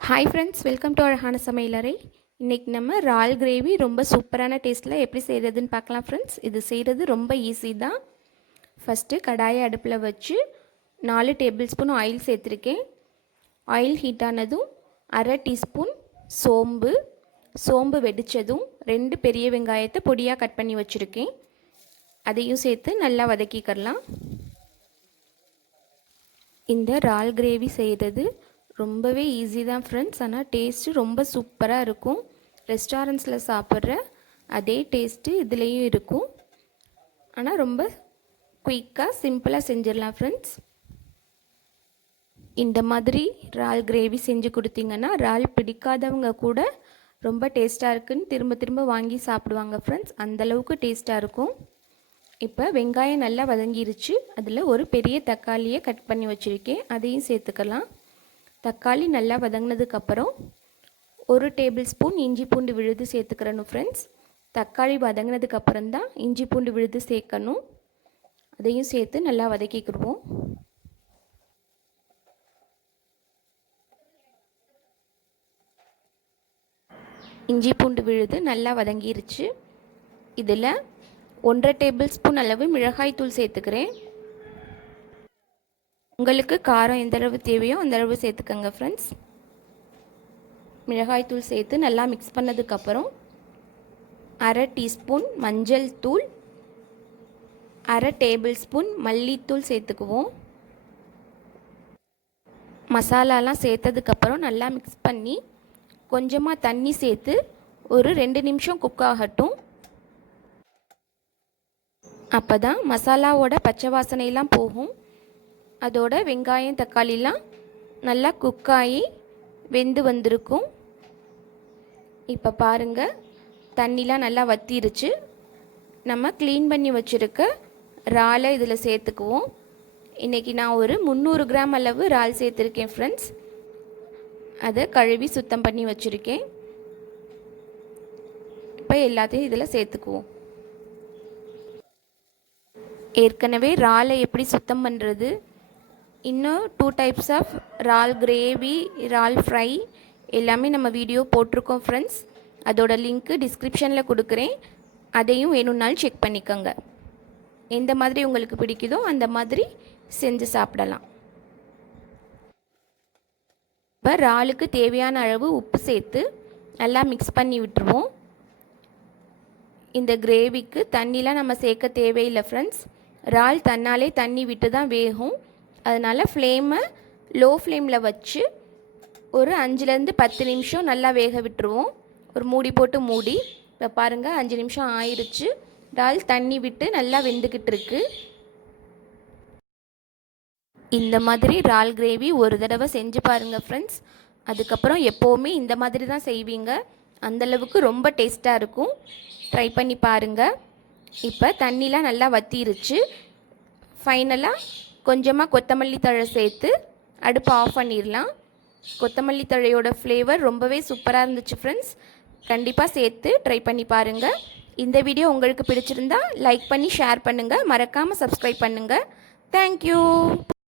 Hi friends, welcome to அழகான சமையலறை. இன்றைக்கி நம்ம இறால் கிரேவி ரொம்ப சூப்பரான டேஸ்ட்டில் எப்படி செய்கிறதுன்னு பார்க்கலாம் ஃப்ரெண்ட்ஸ். இது செய்கிறது ரொம்ப ஈஸி தான். ஃபஸ்ட்டு கடாயை அடுப்பில் வச்சு 4 டேபிள் ஸ்பூன் ஆயில் சேர்த்துருக்கேன். ஆயில் ஹீட் ஆனதும் 1/2 டீஸ்பூன் சோம்பு வெடித்ததும் 2 பெரிய வெங்காயத்தை பொடியாக கட் பண்ணி வச்சுருக்கேன். அதையும் சேர்த்து நல்லா வதக்கிக்கலாம். இந்த இறால் கிரேவி செய்கிறது ரொம்பவே ஈஸி தான் ஃப்ரெண்ட்ஸ். ஆனால் டேஸ்ட்டு ரொம்ப சூப்பராக இருக்கும். ரெஸ்டாரண்ட்ஸில் சாப்பிட்ற அதே டேஸ்ட்டு இதுலேயும் இருக்கும். ஆனால் ரொம்ப குயிக்காக சிம்பிளாக செஞ்சிடலாம் ஃப்ரெண்ட்ஸ். இந்த மாதிரி இறால் கிரேவி செஞ்சு கொடுத்தீங்கன்னா இறால் பிடிக்காதவங்க கூட ரொம்ப டேஸ்ட்டாக இருக்குன்னு திரும்ப திரும்ப வாங்கி சாப்பிடுவாங்க ஃப்ரெண்ட்ஸ். அந்தளவுக்கு டேஸ்ட்டாக இருக்கும். இப்போ வெங்காயம் நல்லா வதங்கிருச்சு. அதில் ஒரு பெரிய தக்காளியை கட் பண்ணி வச்சுருக்கேன், அதையும் சேர்த்துக்கலாம். தக்காளி நல்லா வதங்கினதுக்கப்புறம் 1 டேபிள் ஸ்பூன் இஞ்சி பூண்டு விழுது சேர்த்துக்கிறணும் ஃப்ரெண்ட்ஸ். தக்காளி வதங்கினதுக்கப்புறம் தான் இஞ்சி பூண்டு விழுது சேர்க்கணும். அதையும் சேர்த்து நல்லா வதக்கிக்கிடுவோம். இஞ்சி பூண்டு விழுது நல்லா வதங்கிருச்சு. இதில் 1/2 டேபிள் ஸ்பூன் அளவு மிளகாய் தூள் சேர்த்துக்கிறேன். உங்களுக்கு காரம் எந்த அளவு தேவையோ அந்த அளவு சேர்த்துக்கங்க ஃப்ரெண்ட்ஸ். மிளகாய் தூள் சேர்த்து நல்லா மிக்ஸ் பண்ணதுக்கப்புறம் 1/2 டீஸ்பூன் மஞ்சள் தூள், 1/2 டேபிள் ஸ்பூன் மல்லித்தூள் சேர்த்துக்குவோம். மசாலாலாம் சேர்த்ததுக்கப்புறம் நல்லா மிக்ஸ் பண்ணி கொஞ்சமாக தண்ணி சேர்த்து ஒரு 2 நிமிஷம் குக் ஆகட்டும். அப்போ தான் மசாலாவோட பச்சை வாசனையெல்லாம் போகும். அதோட வெங்காயம் தக்காளிலாம் நல்லா குக்காகி வெந்து வந்திருக்கும். இப்போ பாருங்கள், தண்ணிலாம் நல்லா வற்றிருச்சு. நம்ம க்ளீன் பண்ணி வச்சுருக்க இறாலை இதில் சேர்த்துக்குவோம். இன்றைக்கி நான் ஒரு 300 கிராம் அளவு இறால் சேர்த்துருக்கேன் ஃப்ரெண்ட்ஸ். அதை கழுவி சுத்தம் பண்ணி வச்சுருக்கேன். இப்போ எல்லாத்தையும் இதில் சேர்த்துக்குவோம். ஏற்கனவே இறாலை எப்படி சுத்தம் பண்ணுறது, இன்னும் 2 டைப்ஸ் ஆஃப் இறால் கிரேவி, இறால் ஃப்ரை எல்லாமே நம்ம வீடியோ போட்டிருக்கோம் ஃப்ரெண்ட்ஸ். அதோட லிங்க்கு டிஸ்கிரிப்ஷனில் கொடுக்குறேன். அதையும் வேணும்னாலும் செக் பண்ணிக்கோங்க. எந்த மாதிரி உங்களுக்கு பிடிக்குதோ அந்த மாதிரி செஞ்சு சாப்பிடலாம். இப்போ இறாலுக்கு தேவையான அளவு உப்பு சேர்த்து நல்லா மிக்ஸ் பண்ணி விட்டுருவோம். இந்த கிரேவிக்கு தண்ணிலாம் நம்ம சேர்க்க தேவையில்லை ஃப்ரெண்ட்ஸ். இறால் தன்னாலே தண்ணி விட்டு தான் வேகும். அதனால் ஃப்ளேமை லோ ஃப்ளேமில் வச்சு ஒரு 5லேருந்து 10 நிமிஷம் நல்லா வேக விட்டுருவோம். ஒரு மூடி போட்டு மூடி. இப்போ பாருங்கள், 5 நிமிஷம் ஆயிடுச்சு. இறால் தண்ணி விட்டு நல்லா வெந்துக்கிட்டு இருக்கு. இந்த மாதிரி இறால் கிரேவி ஒரு தடவை செஞ்சு பாருங்கள் ஃப்ரெண்ட்ஸ். அதுக்கப்புறம் எப்போவுமே இந்த மாதிரி தான் செய்வீங்க. அந்தளவுக்கு ரொம்ப டேஸ்ட்டாக இருக்கும். ட்ரை பண்ணி பாருங்கள். இப்போ தண்ணிலாம் நல்லா வற்றிருச்சு. ஃபைனலாக கொஞ்சமாக கொத்தமல்லி தழை சேர்த்து அடுப்பு ஆஃப் பண்ணிடலாம். கொத்தமல்லி தழையோட ஃப்ளேவர் ரொம்பவே சூப்பராக இருந்துச்சு ஃப்ரெண்ட்ஸ். கண்டிப்பாக சேர்த்து ட்ரை பண்ணி பாருங்கள். இந்த வீடியோ உங்களுக்கு பிடிச்சிருந்தா லைக் பண்ணி ஷேர் பண்ணுங்கள். மறக்காமல் சப்ஸ்கிரைப் பண்ணுங்கள். தேங்க்யூ.